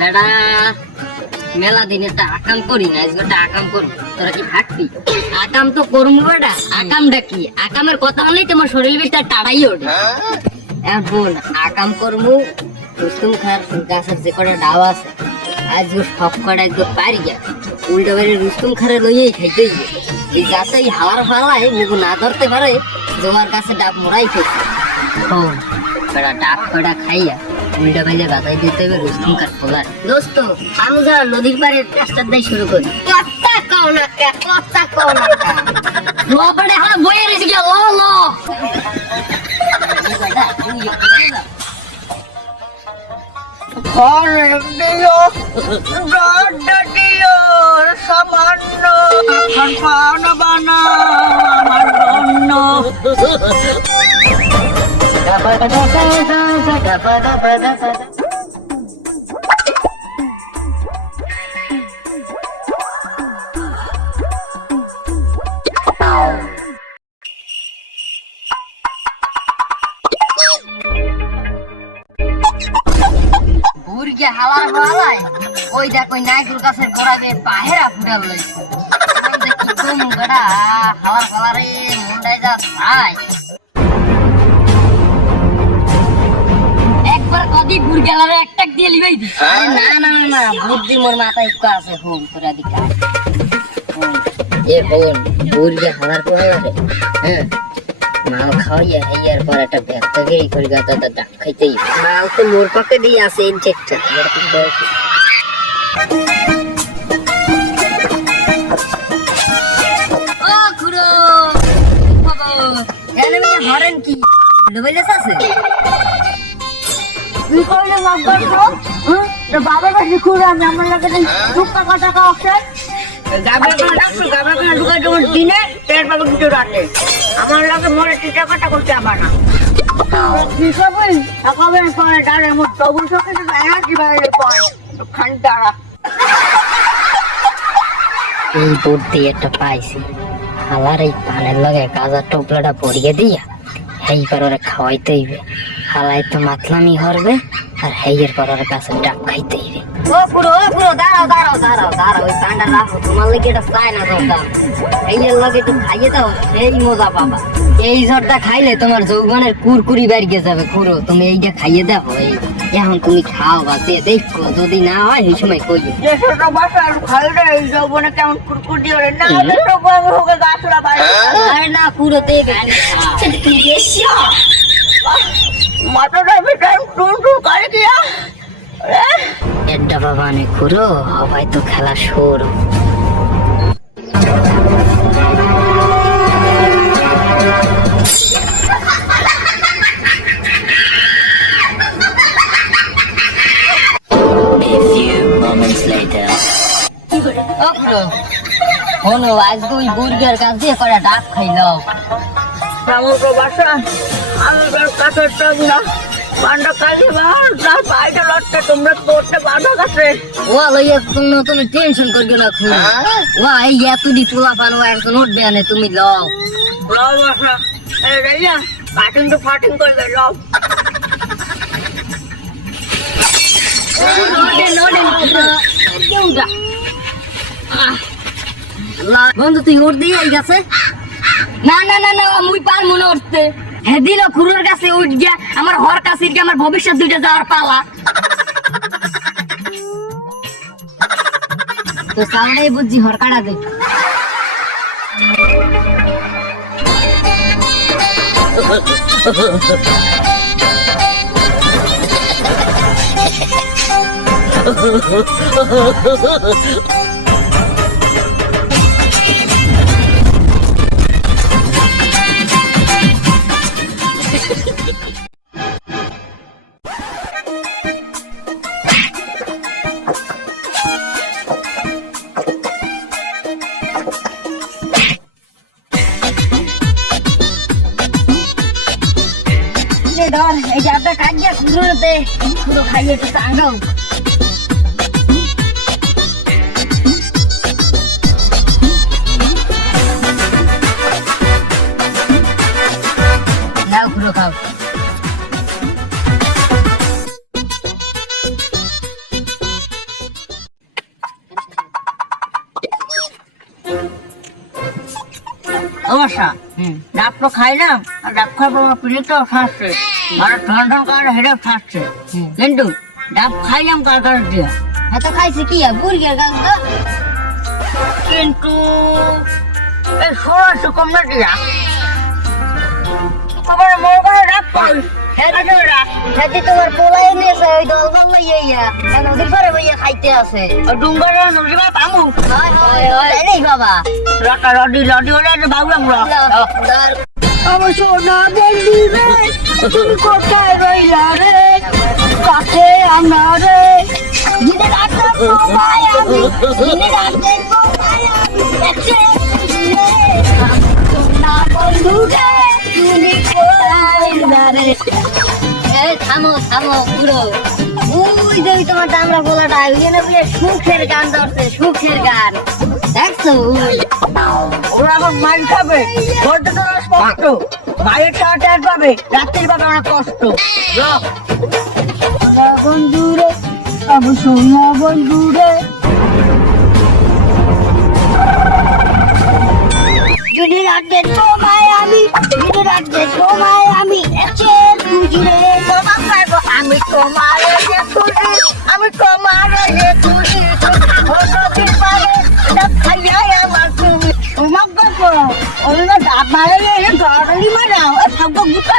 বেড়া, মেলা দিন একটা আকাম করি না, আজকে একটা আকাম করব। তোরা কি ভাববি আকাম তো করব বেটা আকামটা কি? আকামের কথা হলেই তোমার শরীর ভিতরে টাড়াই ওঠে। এখন আকাম করব রুস্তুম খার, গাছের যে কটা ডাব আছে আজ সব কটা একদম পারি যা উল্টা বাড়ি রুস্তুম খারে লইয়েই খাইতেই হবে। এই গাছে এই হাওয়ার ফালায় মুখ না ধরতে পারে, জমার কাছে ডাব মোড়াই খেয়েছে ও বেটা ডাব কটা খাইয়া উল্টা বাইলে বাতাই দিতে হবে রুস্তুম খোলার দোস্ত, আমি যা নদীর পাড়ে রাস্তার দায় শুরু করি। কথা কও না কথা কও না কে। লো পড়ে হলো বইয়ে সামান্য বুড়কে হালার হালায় ওই দেখ ওই নাইকুর গাছের গোড়াবে পাহেরা ফুটাল লইছে হালার হালারে মুন্ডায় যা ছাই একবার কদি বুড় গেলারে একটা দিয়ে লিবাই দি। না না না না বুদ্ধি মোর মাথায় একটু আছে হোম তোরা দিকা এ বোন হালার পরে হ্যাঁ মাল খাওয়াইয়া হেয়ার পর একটা করে তা খাইতেই। মাল তো মোর পকেটেই আছে ইনজেক্টর এরকম বয়স হরেন কি ডুবেলেস আছে? কি করলে তো? বাবার কাছে আমি, আমার লাগে দুঃখ কথা কাছে গাবে করে ডাকছো গাবে করে ঢুকাই দেবো দিনে তেল পাবো কিছু রাতে আমার আবার এই বুদ্ধি একটা পাইছি। হালার এই পানের লগে গাজার টোপলাটা পরিয়ে দিয়া হেই পর ওরা খাওয়াইতে হইবে। হালাই তো মাতলামি হরবে, আর হেইয়ের পর ওরা কাছে ডাক খাইতে হইবে। ও পুরো ও পুরো দাঁড়াও দাঁড়াও দাঁড়াও দাঁড়াও ওই পান্ডা রাখো তোমার লাগে এটা চাই না জর্দা হেইয়ের লগে একটু খাইয়ে দাও সেই মজা পাবা। এই জর্দা খাইলে তোমার যৌবনের কুরকুরি বেরিয়ে যাবে খুড়ো তুমি এইটা খাইয়ে দাও এই এখন তুমি খাও বা দে দেখো যদি না হয় এই সময় কইয়ে যে ছোট আর খাইলে এই যৌবনে কেমন কুরকুর ওরে না ওদের আমি হোকে গাছরা বাইরে আরে না পুরো দেবে মাথাটা বেটাই টুন টুন করে দিয়া। রে বাবা নে খুড়ো হবাই তো খেলা শুরু। হলো, আজকে ওই বুর্গের কাছ দিয়ে কটা ডাব খাইলাম। সমগ্র বাসা আমি বের কাছে না। তুমি টেনশন করবে না ওয়া এই এতটি পোলা পান ও একজন উঠবে আনে তুমি লও। লও তো ফাটিং করবে লও। বন্ধু তুই উঠ দিয়ে এই গাছে। না না না না মুই পার মনে উঠতে। হেদিন খুরুর কাছে উঠ গিয়া আমার হর কাছে গিয়া আমার ভবিষ্যৎ দুইটা যাওয়ার পালা। তো সামনেই বুঝছি হর কাটা দে। ধর দে পুরো খাইয়ে একটু চাঙ্গাও নাও পুরো খাও। অবশ্য ডাব তো খাইলাম আমার পিরিয়ডটাও থাকছে আর ঠান্ডা কারণে হেডেও থাকছে কিন্তু ডাব খাইলাম কার কারণ দিয়া এত খাইছে কি বুর্গের গাছ কিন্তু এই ষোলোশো কম না দিয়া তোমার মোর করে ডাব পাই হেডে তোমার পোলাই নিয়েছে ওই দল বল ইয়া নদীর পারে বইয়া খাইতে আছে ডুঙ্গারে নদী বা পামু হয় হয় হয় বাবা রডি রডি হলে বাবুলাম ধর আমার সোনা বেলি রে তুমি কোথায় রইলা রে? কাছে আমরা রে। দিনে রাতে তোমায় আমি দিনে রাতে তোমায় আমি দেখে না বন্ধু রে তুমি কোথায় রইলা রে থামো থামো, পুরো। ওই তোমার বলাটা জন্য বলে সুখের গান ধরছে, সুখের গান। দেখছ? ওরা আমার মাইল খাবে। বলতে তো স্পষ্ট। মায়ের টাকা ট্যাগ পাবে, রাত্রির পাবে কষ্ট। যদি রাখবে তোমায় আমি, যদি রাখবে আমি এসে খুঁজরে মারাও সব